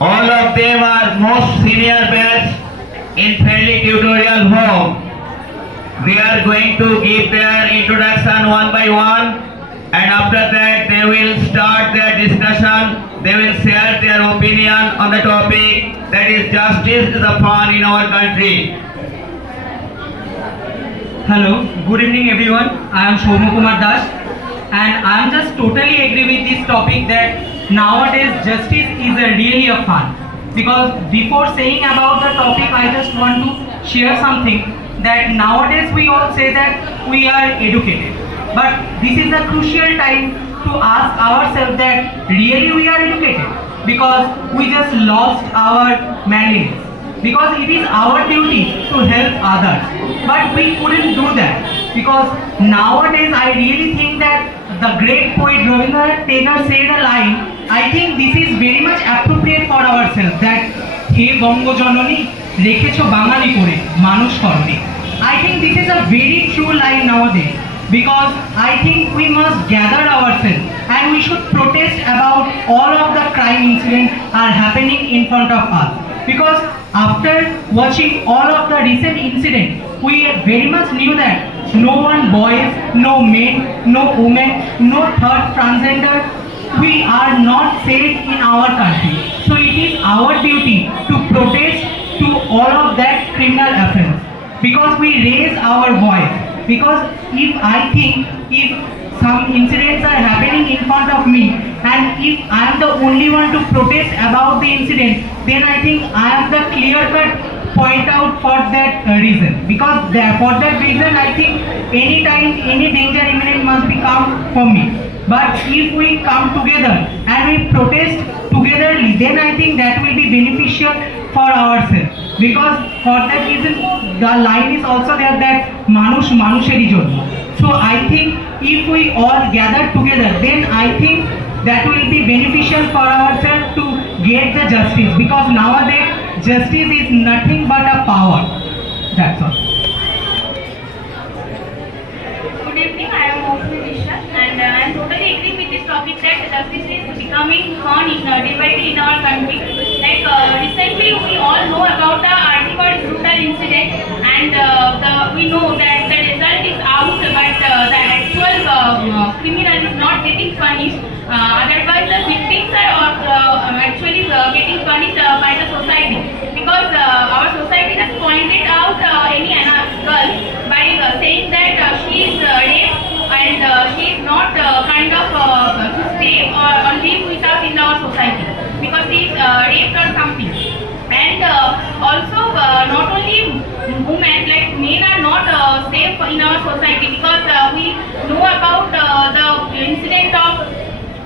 All of them are most senior batch in friendly tutorial home. They are going to give their introduction one by one, and after that they will start their discussion. They will share their opinion on the topic that is justice is a fun in our country. Hello, good evening everyone. I am Shomu Kumar Das and I am just totally agree with this topic that nowadays justice is really a fun. Because before saying about the topic, I just want to share something that nowadays we all say that we are educated. But this is a crucial time to ask ourselves that really we are educated because we just lost our manliness. Because it is our duty to help others, but we couldn't do that because nowadays I really think that the great poet Rabindranath Tagore said a line. I think this is very much appropriate for ourselves that he Bongo Janoni rekhecho Bangali kore manush korone. I think this is a very true line nowadays because I think we must gather ourselves and we should protest about all of the crime incidents are happening in front of us. Because after watching all of the recent incidents, we very much knew that no one boys, no men, no women, no third transgender, we are not safe in our country. So it is our duty to protest to all of that criminal offense. Because we raise our voice. Because if some incidents are happening in front of me and if I am the only one to protest about the incident, then I think I am the clear-cut point out for that reason. Because for that reason I think anytime any danger imminent must be come for me. But if we come together and we protest togetherly, then I think that will be beneficial for ourselves. Because for that reason the line is also there that Manush Manusheri Jonno. So I think if we all gather together, then I think that will be beneficial for ourselves to get the justice. Because nowadays justice is nothing but a power. That's all. Good evening, I am Mosmi Disha and I am totally agree with this topic that justice is becoming fun day by day in our country. Like recently we all know about the Article brutal incident and we know that the result is out but the actual criminal is not getting punished. Otherwise the victims are actually getting punished by the society because our society has pointed out any girl by saying that she is raped and she is not kind of to stay or live with us in our society because she is raped or something. And also not only women, like men are not safe in our society because we know about the incident of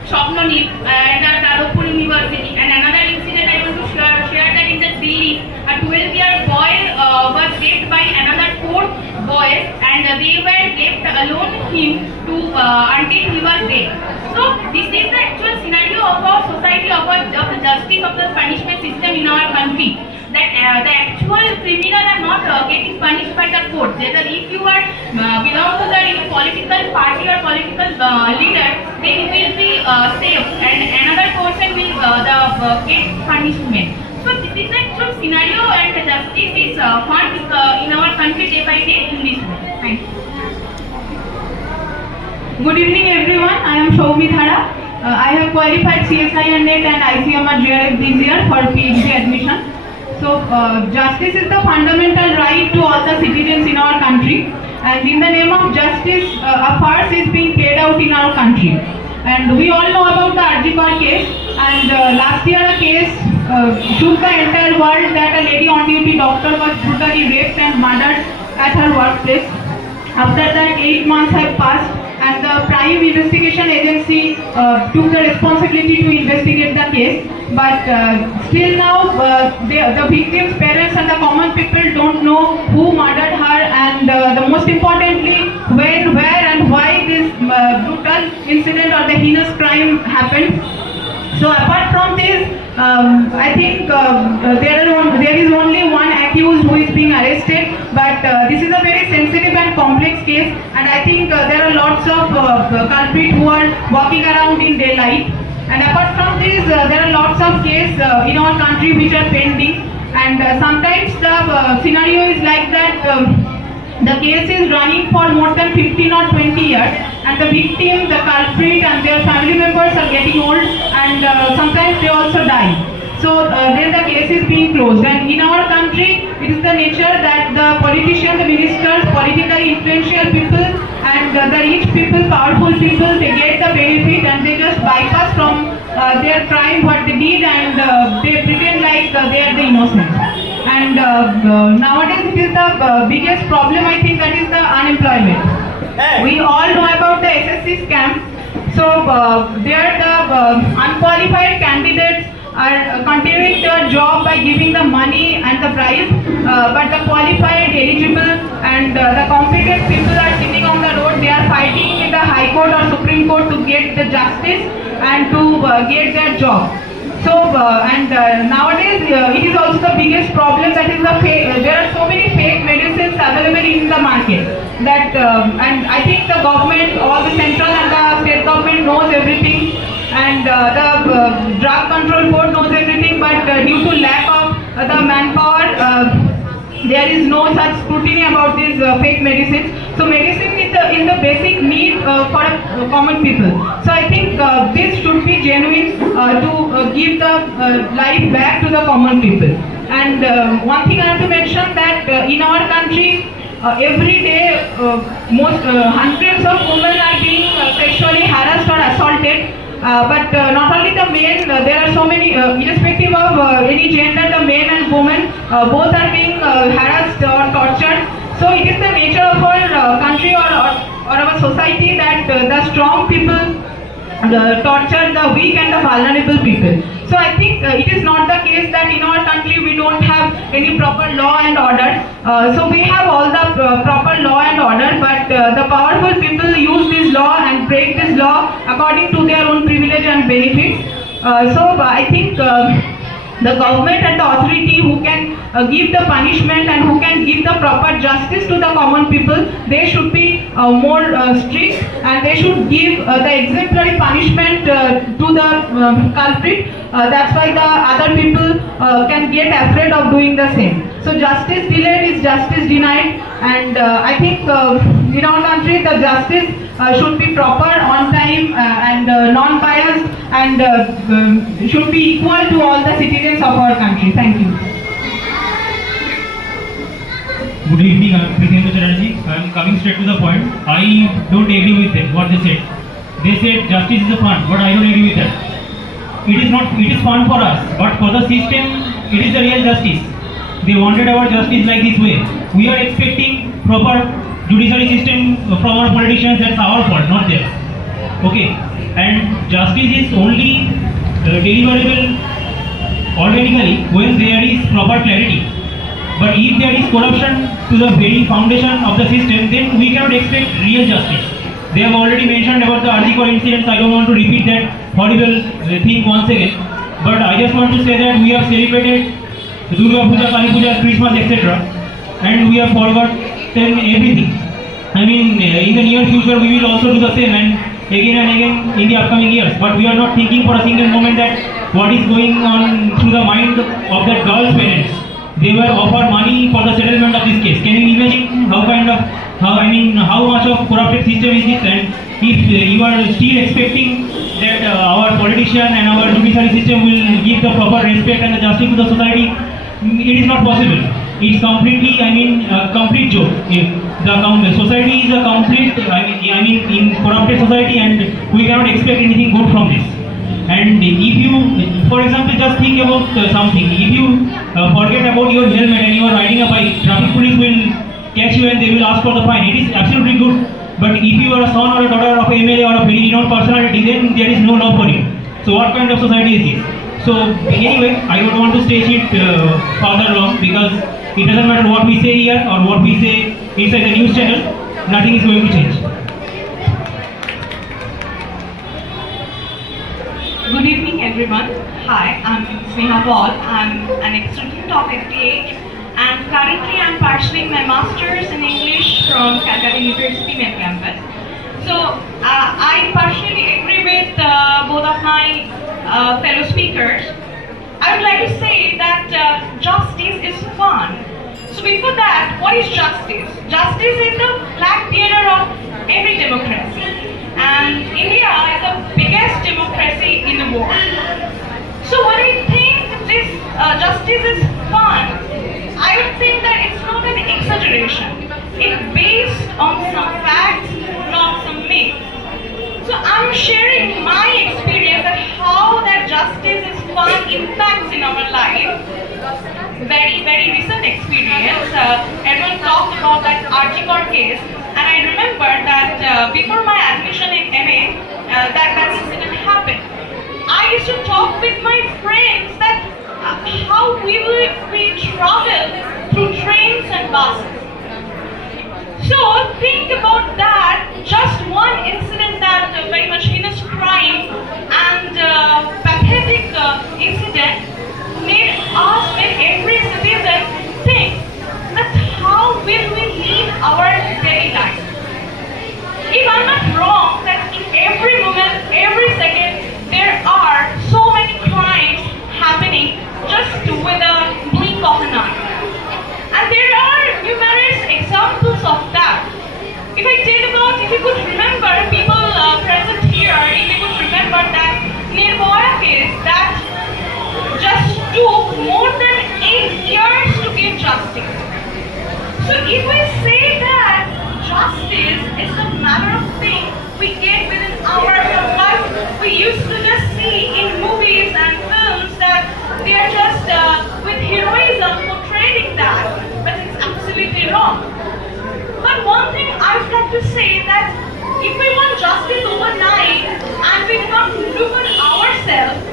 Shopnonip at the Tadopur University, and another incident I want to share that in the Delhi, a 12-year boy was raped by another 4 boys and they were left alone him to until he was dead. So this is the actual scenario of our society, of the justice of the punishment system in our country. That the actual criminal are not getting punished by the court. Whether if you are belong to the political party or political leader, then you will be safe, and another person will get punishment. So this is the actual scenario, and the justice is fun in our country day by day in this way. Thank you. Good evening everyone, I am Shoumi Thara. I have qualified CSI and NET and ICMR JRF this year for PhD admission. So justice is the fundamental right to all the citizens in our country, and in the name of justice a farce is being played out in our country. And we all know about the Arjikar case, and last year a case shook the entire world that a lady on duty doctor was brutally raped and murdered at her workplace. After that 8 months have passed and the prime investigation agency took the responsibility to investigate the case, but still now the victim's parents and the common people don't know who murdered her, and the most importantly when, where and why this brutal incident or the heinous crime happened. So apart from this, I think there is only one accused who is being arrested, but this is a very sensitive and complex case, and I think there are lots of culprits who are walking around in daylight. And apart from this, there are lots of cases case in our country which are pending, and sometimes the scenario is like that. The case is running for more than 15 or 20 years, and the victim, the culprit, and their family members are getting old, and sometimes they also die. So then the case is being closed. And in our country, it is the nature that the politicians, the ministers, politically influential people, and the rich people, powerful people, they get the benefit and they just bypass from their crime what they did, and they pretend like they are the innocent. And nowadays it is the biggest problem, I think, that is the unemployment. We all know about the SSC scam. So there the unqualified candidates are continuing their job by giving the money and the prize, but the qualified, eligible, and the competent people are sitting on the road. They are fighting in the High Court or Supreme Court to get the justice and to get their job. So nowadays it is also the biggest problem, that is the fake. There are so many fake medicines available in the market that and I think the government, all the central and the state government knows everything, and the drug control board knows everything, but due to lack of the manpower, there is no such scrutiny about these fake medicines. So medicine is in the basic need for common people. So I think this should be genuine to give the life back to the common people. And one thing I have to mention, that in our country, every day most hundreds of women are being sexually harassed or assaulted. But not only the men, there are so many, irrespective of any gender, the men and women, both are being harassed or tortured. So it is the nature of our country or our society that the strong people torture the weak and the vulnerable people. So I think it is not the case that in our country we don't have any proper law and order. So we have all the proper law and order, but the powerful people use this law and break this law according to their own privilege and benefits. So I think the government and the authority who can give the punishment and who can give the proper justice to the common people, they should be more strict, and they should give the exemplary punishment to the culprit. That's why the other people can get afraid of doing the same. So justice delayed is justice denied, and I think in our country the justice should be proper, on time, and non-biased, and should be equal to all the citizens of our country. Thank you. Good evening, I am Prithendra Chatterjee. I am coming straight to the point. I don't agree with them, what they said. They said justice is a fun, but I don't agree with that. It is not. It is fun for us, but for the system, it is the real justice. They wanted our justice like this way. We are expecting proper judiciary system from our politicians. That's our fault, not theirs. Okay, and justice is only deliverable organically when there is proper clarity. But if there is corruption to the very foundation of the system, then we cannot expect real justice. They have already mentioned about the Ardhikar incidents. I don't want to repeat that horrible thing once again. But I just want to say that we have celebrated Durga Puja, Kali Puja, Christmas, etc. And we have forgotten everything. I mean, in the near future we will also do the same, and again in the upcoming years. But we are not thinking for a single moment that what is going on through the mind of that girl's parents. They were offered money for the settlement of this case. Can you imagine how much of corrupted system is this? And if you are still expecting that our politician and our judiciary system will give the proper respect and the justice to the society, it is not possible. It's completely, a complete joke. The society is a complete, in corrupted society, and we cannot expect anything good from this. And if you, for example, just think about something. If you forget about your helmet and you are riding a bike, traffic police will catch you and they will ask for the fine. It is absolutely good. But if you are a son or a daughter of a MLA or a very renowned personality, then there is no law for you. So what kind of society is this? So anyway, I don't want to stretch it further long, because it doesn't matter what we say here or what we say inside the news channel, nothing is going to change. Good evening, everyone. Hi, I'm Sneha Paul. I'm an ex-student of FTH, and currently I'm pursuing my master's in English from Calcutta University main campus. So I partially agree with both of my fellow speakers. before that, what is justice? Justice is the flag bearer of every democracy. And India is the biggest democracy in the world. So when I think this justice is fun, I would think that it's not an exaggeration. It's based on some facts, not some myths. So I'm sharing my experience of how that justice is fun impacts in our life. Very, very recent experience. Everyone talked about that Archikor case, and I remember that before my admission in MA, that incident happened. I used to talk with my friends that how we travel through trains and buses. So think about that. Just one incident, that very much heinous crime and pathetic incident made us, made every citizen think that how will we lead our daily life. If I'm not wrong, that in every moment, every second, there are so many crimes happening just with a blink of an eye. And there are numerous examples of that. If I tell about, if you could remember, people present here, if you could remember that Nirbhaya case that just took more than 8 years to give justice. So if we say that justice is a matter of thing we get within hours of life, we used to just see in movies and films that they are just with heroism portraying that, but it's absolutely wrong. But one thing I would like to say that if we want justice overnight and we do not look at ourselves,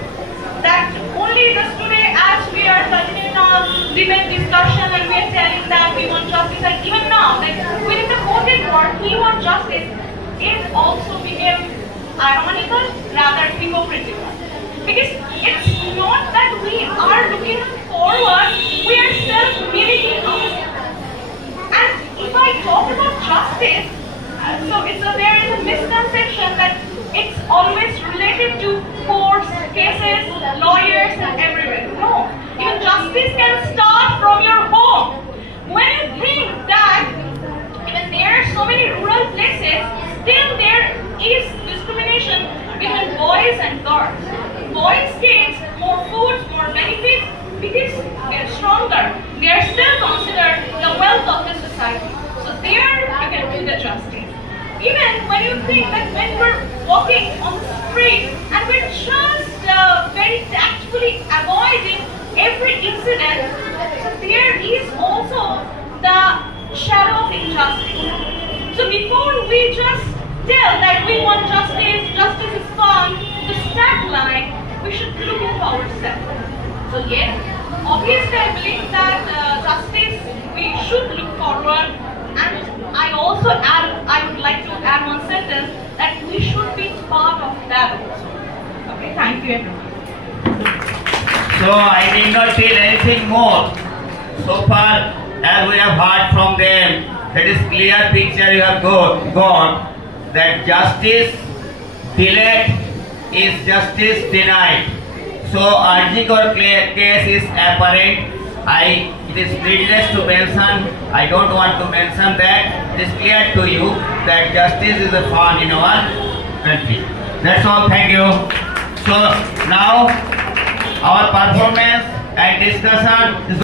that only just today as we are continuing our debate discussion and we are telling that we want justice, and even now that within the quoted word we want justice, it also became ironical, rather hypocritical. Because it's not that we are looking forward, we are self-mimicking ourselves. And if I talk about justice, there is a misconception that it's always related to courts, cases, lawyers, and everywhere. No, even justice can start from your home. When you think that even there are so many rural places, still there is discrimination between boys and girls. Boys get more foods, more benefits because they are stronger. They are still considered the wealth of the society. So there you can do the justice. Even when you think that when we're walking on the street and we're just very tactfully avoiding every incident, so there is also the shadow of injustice. So before we just tell that we want justice, justice is fun, the tagline, we should look into ourselves. So yes, obviously I believe that justice, we should look forward, and I would like to add one sentence that we should be part of that also. Okay, thank you everyone. So I need not tell anything more. So far as we have heard from them, it is clear picture you have got that justice delayed is justice denied. So Archikor case is apparent. It is needless to mention. I don't want to mention that. It is clear to you that justice is a fun in our country. That's all. Thank you. So now our performance and discussion is